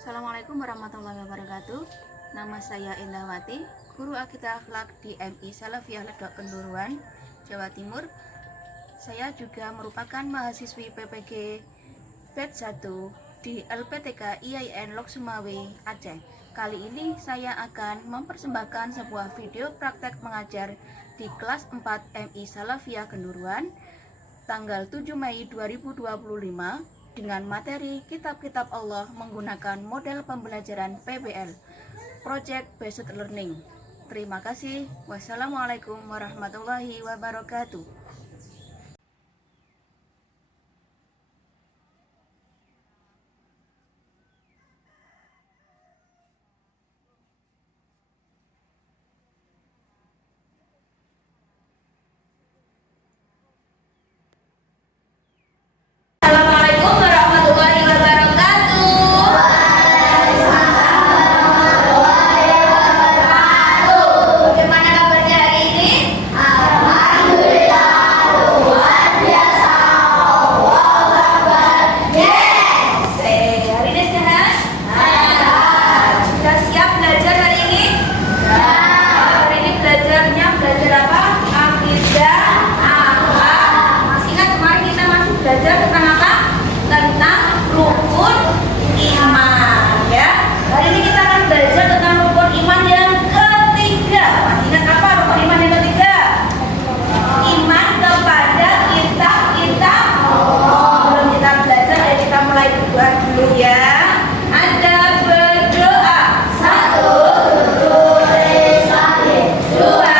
Assalamualaikum warahmatullahi wabarakatuh. Nama saya Indahwati, guru Akidah Akhlak di MI Salafiyah Ledok Kenduruan, Jawa Timur. Saya juga merupakan mahasiswi PPG Batch 1 di LPTK IAIN Lok Sumawe, Aceh. Kali ini saya akan mempersembahkan sebuah video praktek mengajar di kelas 4 MI Salafiyah Kenduruan tanggal 7 Mei 2025 dengan materi kitab-kitab Allah menggunakan model pembelajaran PBL, Project Based Learning. Terima kasih. Wassalamualaikum warahmatullahi wabarakatuh. Assalamualaikum warahmatullahi wabarakatuh. Bagaimana kabarnya hari ini? Alhamdulillah, luar biasa. Allahu Akbar. Yes. Hari ini sehat? Sehat. Sudah siap belajar hari ini? Hari ini belajar apa? Akidah, akhlak. Masih ingat kemarin kita masih belajar tentang apa? Tentang rukun iman, ya. Hari ini kita akan belajar tentang rukun iman yang ketiga. Masih ingat apa rukun iman yang ketiga? Iman kepada kitab-kitab Allah. Sebelum kita belajar, ya kita mulai berdoa dulu ya. Ada berdoa. 1. Tulis salib. 2.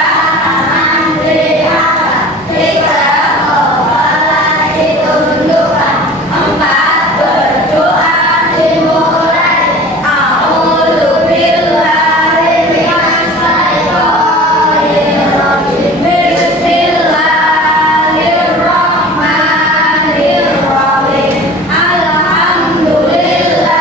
Ambil akal. 3. Kepala ditundukkan. 4. Berdoa dimulai. A'udzu billahi minas syaitonir rajim. Bismillahirrahmanirrahim. Alhamdulillahirabbil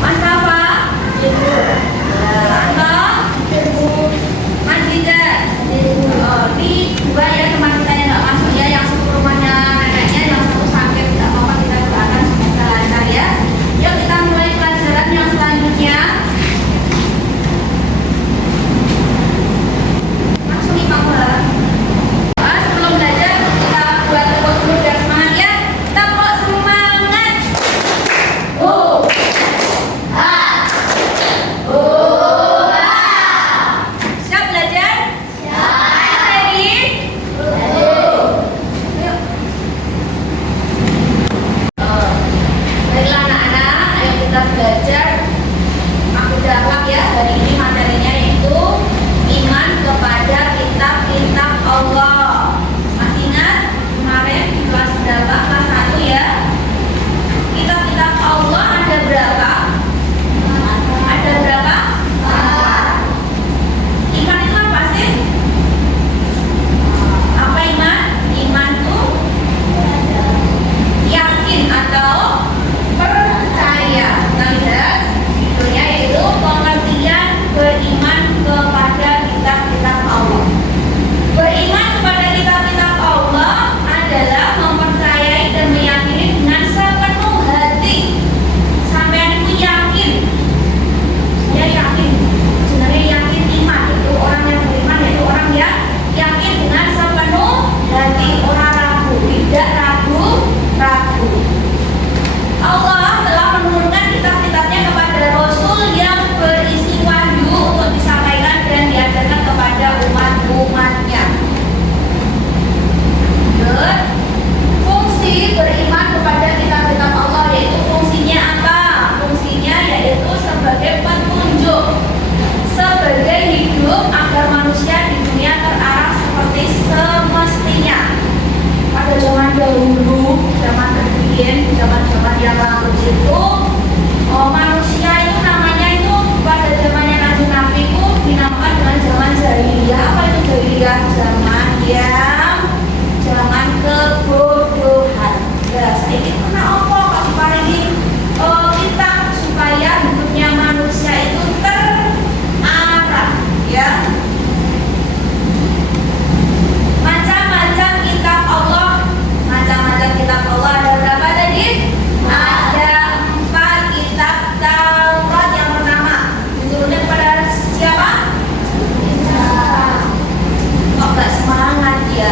Mas Rafa, Anto, itu manusia itu namanya itu pada zamannya Kanjeng Nabi itu dinamakan dengan zaman jahiliyah. Apa itu jahiliyah? Zaman kebodohan. Nah, saiki kena apa Kak diparingi kitab supaya hidupnya manusia itu terarah, ya. Macam-macam kitab Allah ada berapa tadi? Ada 4 kitab Taurat. Yang pertama diturunkan kepada siapa? Kok gak semangat ya?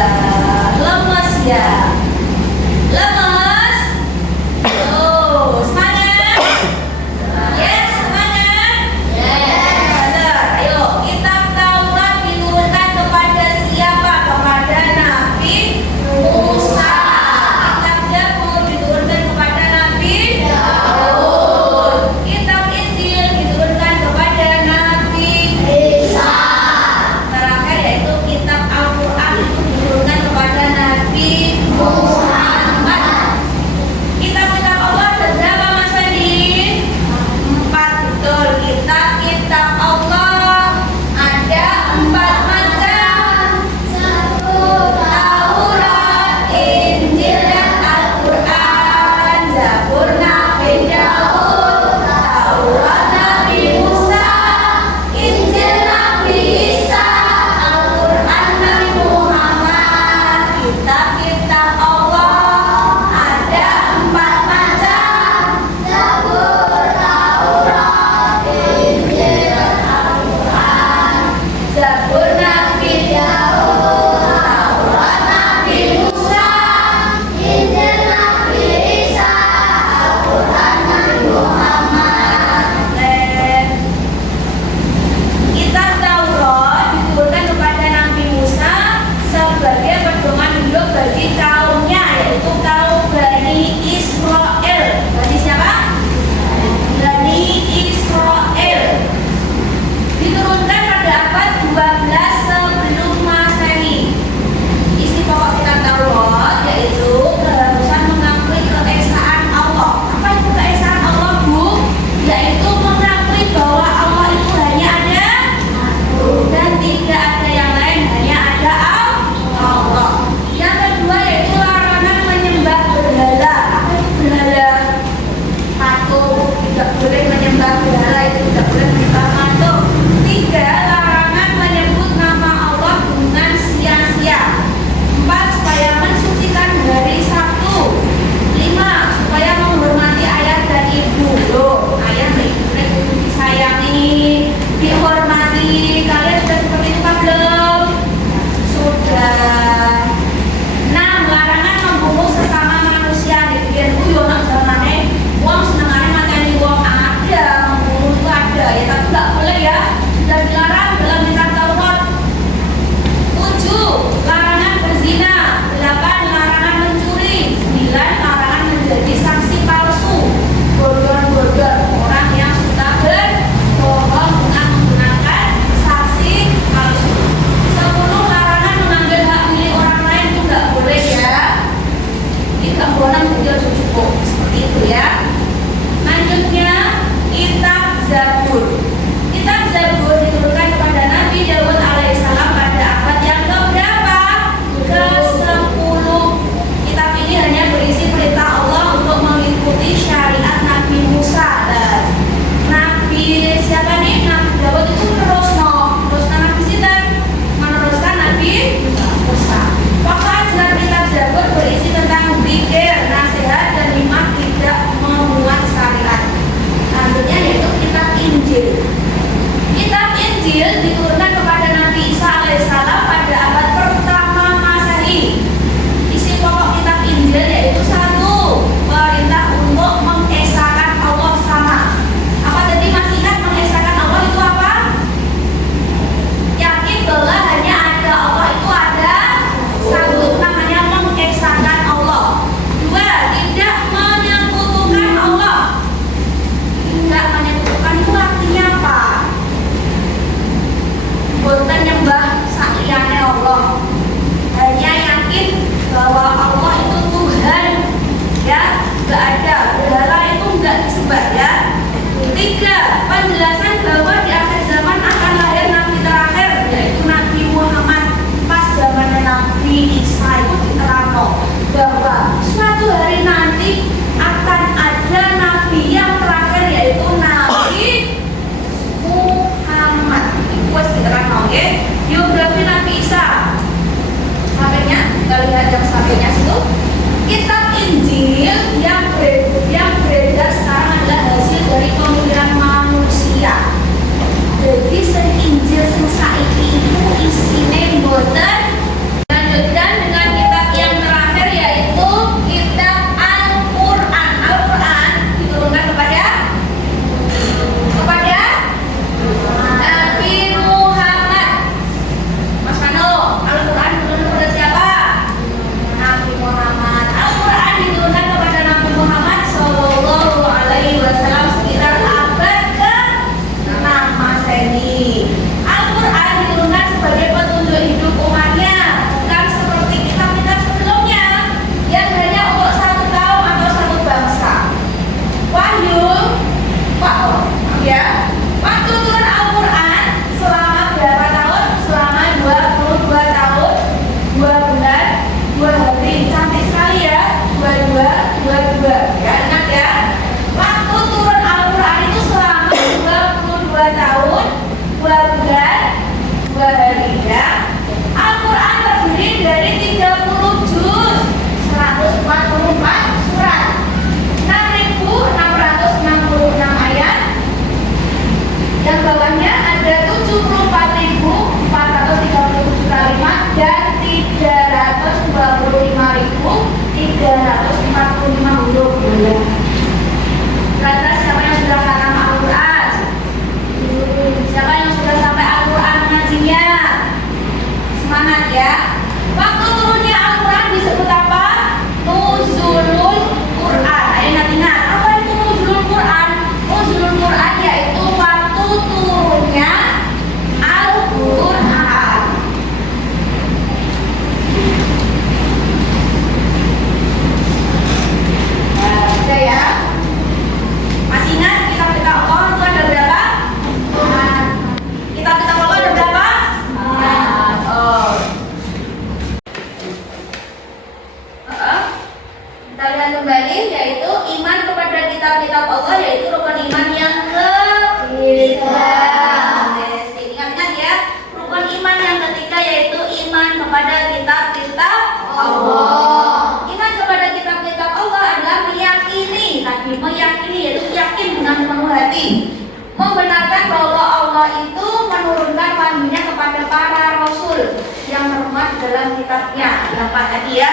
berarti membenarkan bahwa Allah itu menurunkan wahyunya kepada para rasul yang termuat dalam kitabnya. Ada 4 tadi ya.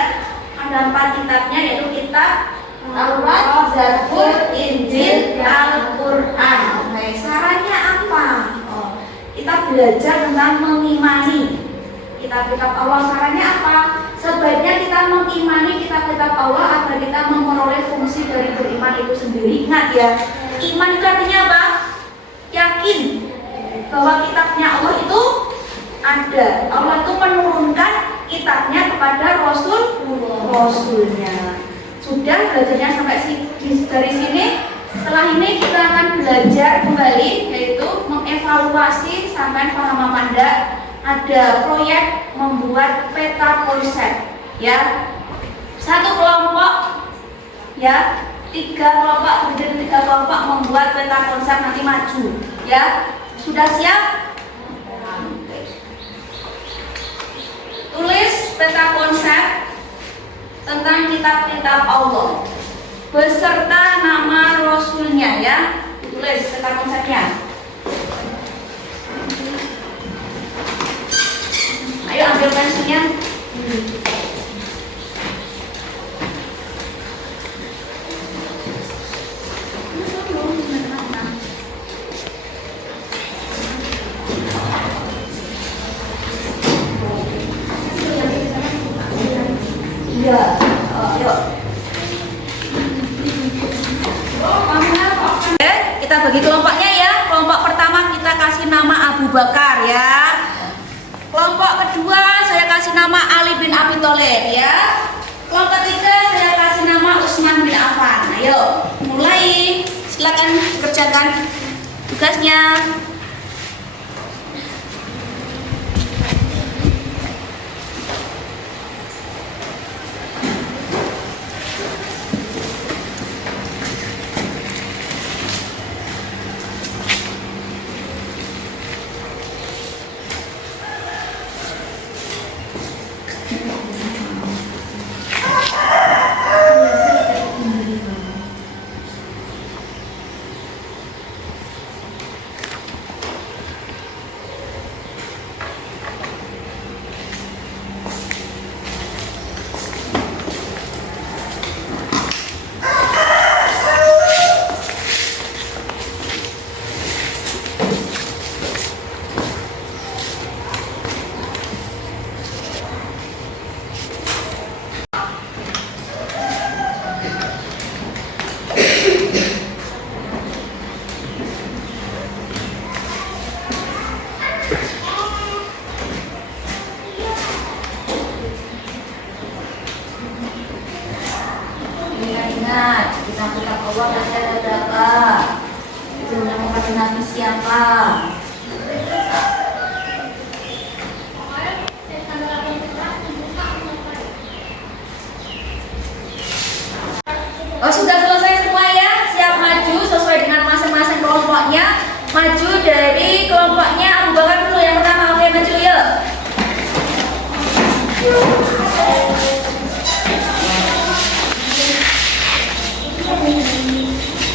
Ada 4 kitabnya, yaitu kitab Taurat, Zabur, Injil, Al-Quran. Oke, sarannya apa? Kita belajar tentang mengimani kitab-kitab Allah. Sarannya apa? Sebaiknya kita mengimani kitab-kitab Allah agar kita memperoleh fungsi dari beriman itu sendiri. Ingat ya, iman itu artinya apa? Yakin bahwa kitabnya Allah itu ada. Allah itu menurunkan kitabnya kepada rasulnya. Sudah belajarnya sampai dari sini. Setelah ini kita akan belajar kembali, yaitu mengevaluasi sampai paham apa enggak. Ada proyek membuat peta konsep, ya. Satu kelompok, ya, 3 kelompok, kemudian 3 kelompok membuat peta konsep, nanti maju, ya. Sudah siap? Tulis peta konsep tentang kitab-kitab Allah beserta nama rasulnya, ya. Tulis peta konsepnya. Ayo ambil pensilnya. Iya, ayo. Kita bagi kelompoknya ya. Kelompok pertama kita kasih nama Abu Bakar ya. Kelompok kedua saya kasih nama Ali bin Abi Thalib ya. Kelompok ketiga saya kasih nama Utsman bin Affan. Ayo, mulai. Silakan kerjakan tugasnya. Ingat, kitab-kitab Allah pasti ada berapa? Itu yang mengatakan Nabi siapa? Oh, sudah selesai semua ya? Siap maju sesuai dengan masing-masing kelompoknya. Maju dari kelompoknya Abu Bakar dulu yang pertama. Oke, maju yuk.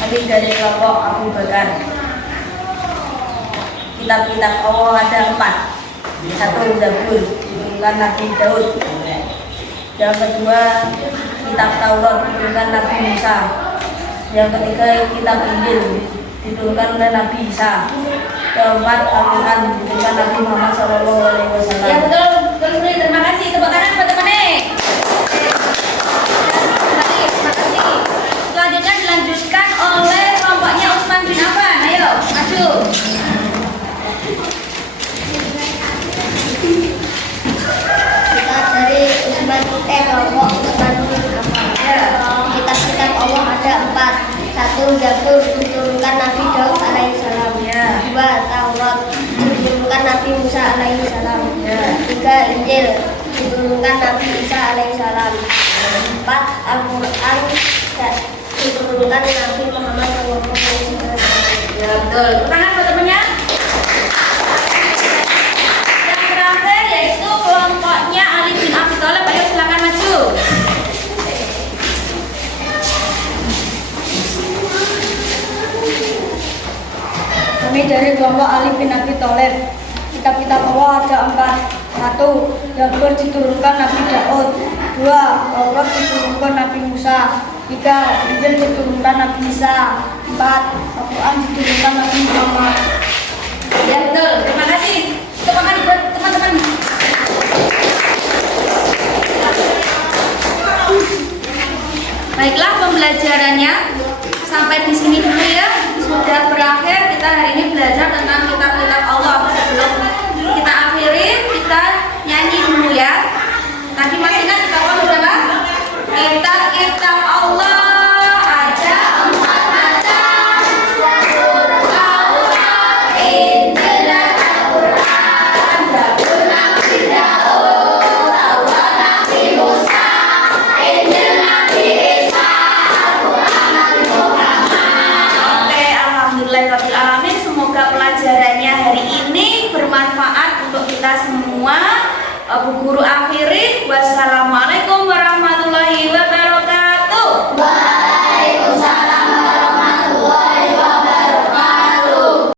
Habis dari kelompok Abu Bakar. Kitab-kitab Allah ada 4. Satu Zabur, diturunkan Nabi Daud. Yang kedua kitab Taurat, diturunkan Nabi Musa. Yang ketiga kitab Injil, diturunkan oleh Nabi Isa. Keempat Al-Quran, diturunkan Nabi Muhammad SAW. Ya betul, terima kasih. Tepuk tangan teman-teman. Selanjutnya dilanjutkan oleh kelompoknya Utsman bin Affan. Ayo, maju. Kita dari kelompok Utsman bin Affan. Kitab-kitab Allah ada 4. 1 Zabur, diturunkan Nabi Daud alaihissalam. 2 Taurat, diturunkan Nabi Musa alaihissalam. 3 Injil, diturunkan Nabi Isa alaihissalam. 4 Al-Quran, diturunkan Nabi Muhammad SAW. Ya betul. Tangan buat temennya. Yang terakhir yaitu kelompoknya Ali bin Abi Thalib. Ayo silakan maju. Kami dari kelompok Ali bin Abi Thalib. Kitab-kitab Allah ada 4. 1. Zabur diturunkan Nabi Daud. 2. Taurat diturunkan Nabi Musa. 3. Injil diturunkan Nabi Isa. 4. Al-Quran diturunkan Nabi Muhammad. Ya betul, terima kasih. Tepuk tangan buat teman-teman. Baiklah, pembelajarannya sampai di sini dulu ya. Sudah berakhir, kita hari ini belajar tentang kitab-kitab Allah. Sebelum kita akhiri, kita nyanyi dulu ya. Tadi masih ingat kita apa berapa? Kitab-kitab Allah ada 4 macam. Zabur, Taurat, Injil dan Al-Quran. Zabur Nabi Daud, Taurat Nabi Musa, Injil Nabi Isa, Al-Quran Nabi Muhammad. Oke, alhamdulillahirabbil alamin. Semoga pelajarannya hari ini bermanfaat untuk kita semua. Bu Guru akhiri, wassalamualaikum